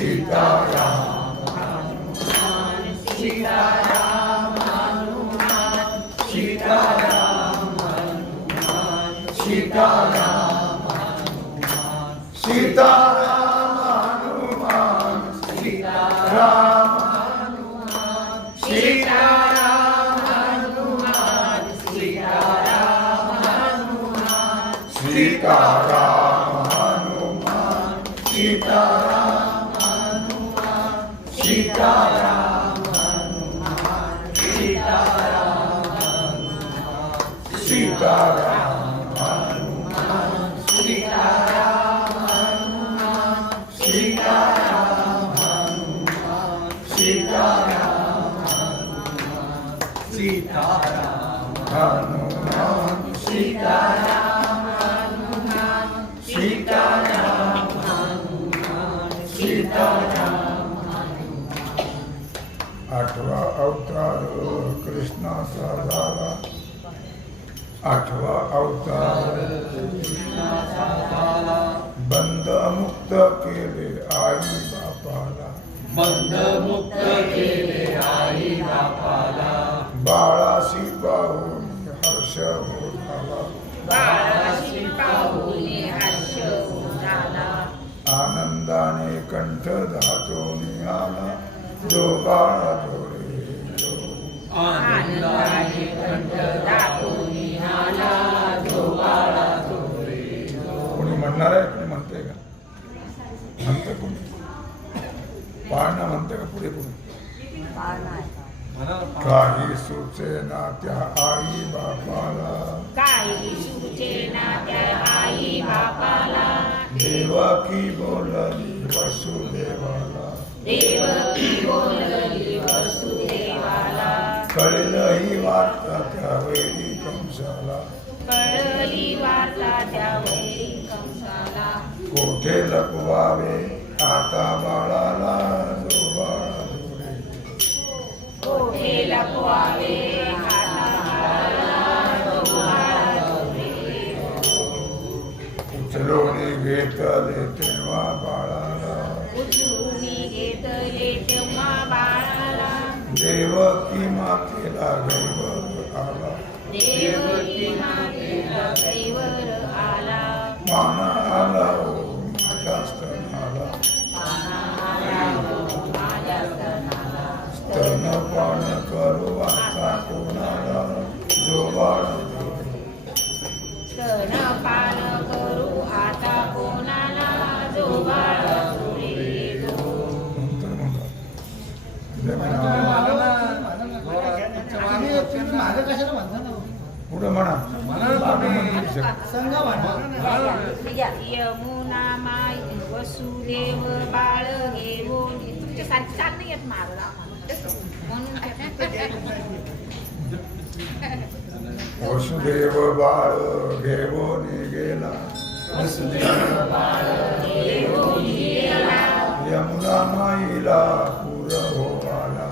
सीताराम सीताराम हनुमान सीताराम हनुमान सीताराम हनुमान सीताराम हनुमान सीताराम आठवा अवतार कृष्णाचा झाला आठवा अवतार. बंद मुक्त केले आई बापाला. बंद मुक्त केले आई बापाला. बाळाशी पाहून हर्ष झाला बाळाशी पाहुणे हास्य झाला आनंदाने कंठ धातून आला. जो बाळा जो. आनंदाने कंठ बाळा कोणी म्हणणार आहे? कोणी म्हणते का? म्हणतं कोणी? पाळणं म्हणतं का पुढे पुढे काही सुचेना त्या आई बापाला. काही सुचेना त्या आई बापाला. देवकी बोलली वसुदेवाला. देवकी बोलली वसुदेवाला. कळलं ही वार्ता त्यावेळी. कंसाला कळली वार्ता त्या वैरी कंसाला. कोठे लपवावे? आता बाळाला जो बाळा जोडे. कोठे लपवावे? हाता बाळाला जो बाळा उचलून घेतले तेव्हा बाळाला. उचलून घेतले तेव्हा बाळाला. देवकी मातेला गैवर देव दैवर आला. साडेचार नाही येत मारायला वसुदेव बाळ घेऊन गेला यमुना माईला पुर हो आला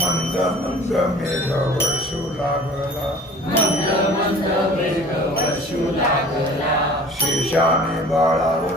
मंद मंद मेघ वर्षू लागला. मंद मंद मेघ वर्षू लागला. शेषाने बाळावर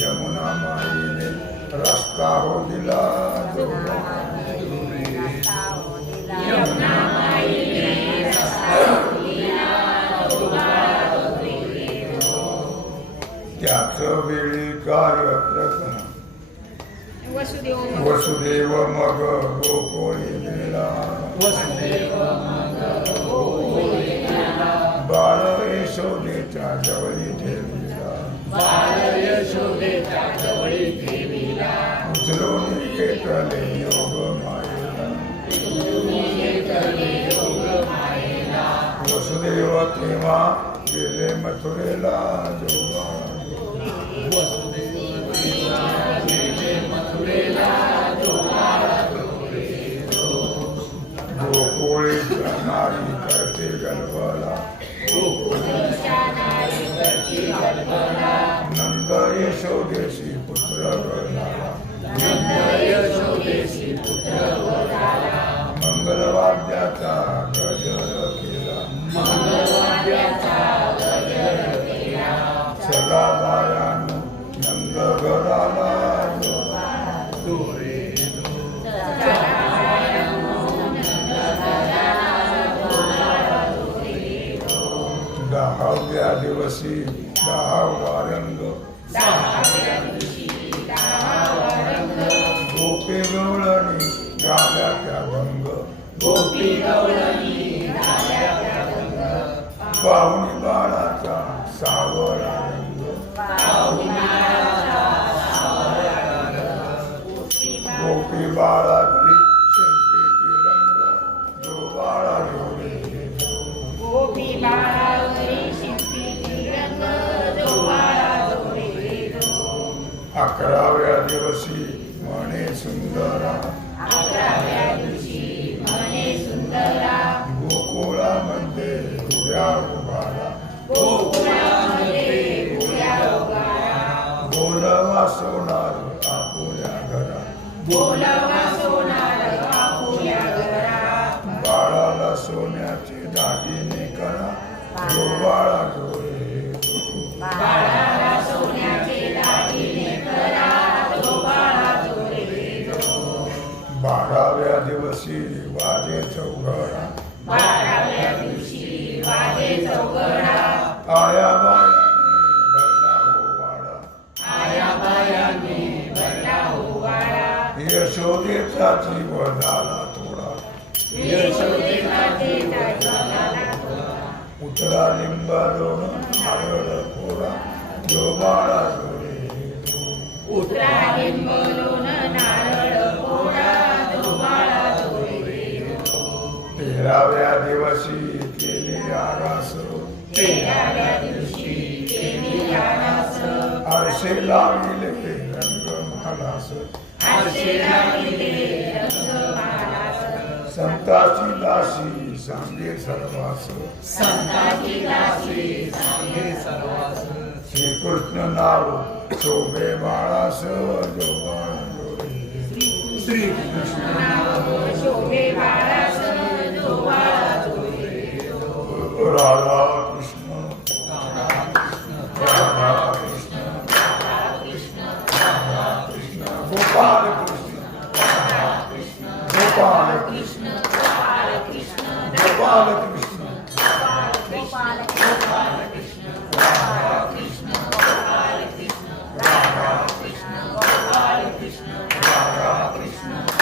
यमुना माईने रस्ता हो दिला जो त्याच वेळी कार्य प्रकार वसुदेव वसुदेव मग गोकुळी गेला वसुदेव बाळ यशोदेच्या जवळी ठेविला उचलून घेतले योग मायेला वसुदेव तेव्हा गेले मथुरेला. जो दिवशी दहावा रंग गोपी गवळणी गाल्या त्या भंग. गोपी पाहुणी बाळाचा सावळा रंग. गोपी बाळाची अकराव्या दिवशी म्हणे सुंदरा. अकराव्या दिवशी म्हणे गोकुळामध्ये उड्या उभारा. बोलवा सोनार आपुल्या घरा. बोलवा सोनार आपुल्या घरा बाळाला सोन्याचे दागिने करा. जो बाराव्या दिवशी वाजे चौघडा बाराव्या दिवशी वाजे चौघडा आया बायाने भरला हो वाडा आया बायाने भरला ओवाळा यशोदेचा जीव झाला थोडा. यशोदेचा. उतरा नारळ फोडा जो बाळा जोडे उतरा लिंबलोन नारळ तेराव्या दिवशी केली आरास. तेराव्या दिवशी केली आरास. आरशे लाविले ते रंग लाविले महालास संताची दासी सांगे सर्वास. संताची दासी सांगे सर्वास. श्रीकृष्ण नाव शोभे बाळास जो बाळा जोडे श्री कृष्ण शोभे बाळास Radha Krishna, Radha Krishna, Radha Krishna, Radha Krishna, Gopal Krishna, Radha Krishna, Gopal Krishna, Gopal Krishna, Gopal Krishna. Krishna.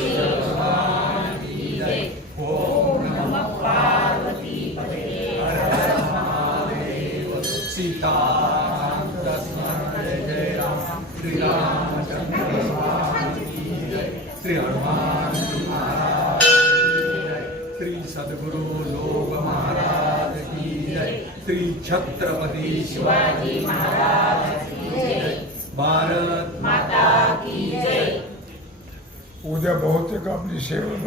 Shri Hanuman Maharaj Shri सद्गुरु लोक महाराज की जय श्री छत्रपती शिवाजी महाराज की जय भारत माता की जय उद्या बहुतेक आपली सेवा